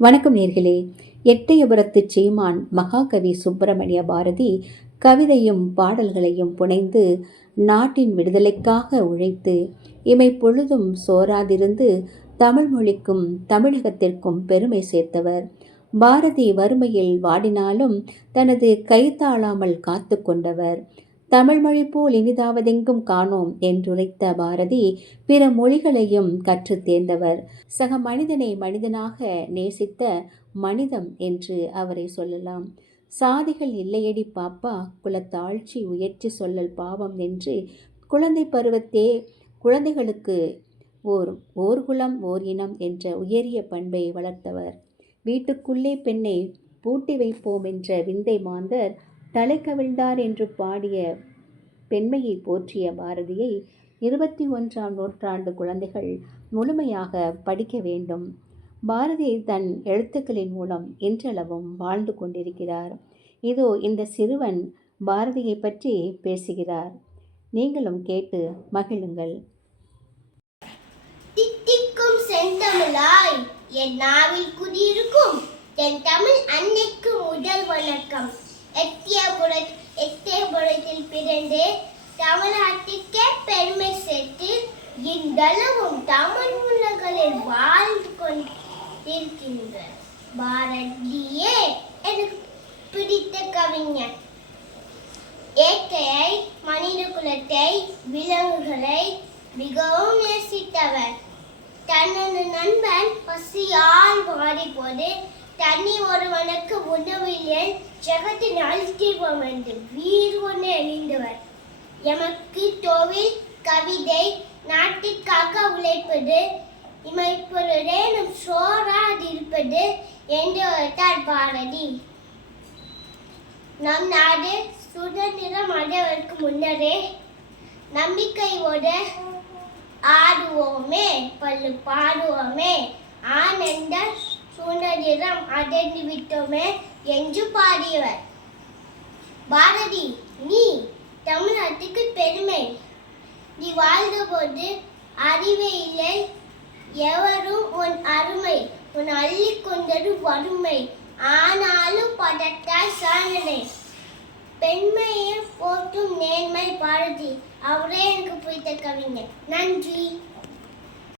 வணக்கம் நேர்களே. எட்டயபுரத்து சீமான் மகாகவி சுப்பிரமணிய பாரதி கவிதையும் பாடல்களையும் புனைந்து நாட்டின் விடுதலைக்காக உழைத்து இமை பொழுதும் சோராதிருந்து தமிழ் மொழிக்கும் தமிழகத்திற்கும் பெருமை சேர்த்தவர். பாரதி வறுமையில் வாடினாலும் தனது கைத்தாளாமல் காத்து கொண்டவர். தமிழ் மொழி போல் இனிதாவதெங்கும் காணோம் என்றுரைத்த பாரதி பிற மொழிகளையும் கற்றுத் தேர்ந்தவர். சக மனிதனை மனிதனாக நேசித்த மனிதம் என்று அவரை சொல்லலாம். சாதிகள் இல்லையடி பாப்பா குலத்தாழ்ச்சி உயர்ச்சி சொல்லல் பாவம் என்று குழந்தை பருவத்தே குழந்தைகளுக்கு ஓர் ஓர் குலம் ஓர் இனம் என்ற உயரிய பண்பை வளர்த்தவர். வீட்டுக்குள்ளே பெண்ணை பூட்டி வைப்போம் என்ற விந்தை மாந்தர் தலை கவிழ்ந்தார் என்று பாடிய பெண்மையை போற்றிய பாரதியை இருபத்தி ஒன்றாம் நூற்றாண்டு குழந்தைகள் முழுமையாக படிக்க வேண்டும். பாரதி தன் எழுத்துக்களின் மூலம் இன்றளவும் வாழ்ந்து கொண்டிருக்கிறார். இதோ இந்த சிறுவன் பாரதியை பற்றி பேசுகிறார். நீங்களும் கேட்டு மகிழுங்கள். தித்திக்கும் செந்தமிழாய் என் நாவில் குடியிருக்கும் என் தமிழ் அன்னைக்கு முதல் வணக்கம். எட்டியபுர எட்டியபுரத்தில் பிறந்து தமிழ்நாட்டுக்கே பெருமை சேர்த்து இந்தளவும் தமிழ் உலகளில் வாழ்ந்து கொண்டிருக்கின்ற பாரதியே எனக்கு பிடித்த கவிஞர். இயற்கையை மனித குலத்தை விலங்குகளை மிகவும் நேசித்தவர். தனது நண்பன் பசியால் வாடிப்போது தண்ணி ஒருவனுக்கு உணவில்லை ஜெகத்தின் அழுத்திடுவோம் என்று வீர் ஒன்று எழுந்தவர். எமக்கு தொழில் கவிதை நாட்டிற்காக உழைப்பது இமைப்பொருடேனும் சோறாதிருப்பது என்று வைத்தார் பாரதி. நம் நாடு சுதந்திரம் அடைவதற்கு முன்னரே நம்பிக்கையோடு ஆடுவோமே பல்லு பாடுவோமே. ஆனந்த சுதந்திரம் அடைந்து விட்டோமே என்று பாடியவர். பாரதி நீ தமிழ்நாட்டுக்கு பெருமை. நீ வாழ்ந்தபோது அறிவே இல்லை. எவரும் உன் அருமை உன் அள்ளி கொண்டது வறுமை. ஆனாலும் பதட்டால் சாதனை பெண்மையை போற்றும் நேர்மை பாரதி அவரே எனக்கு பிடித்த கவிஞர். நன்றி.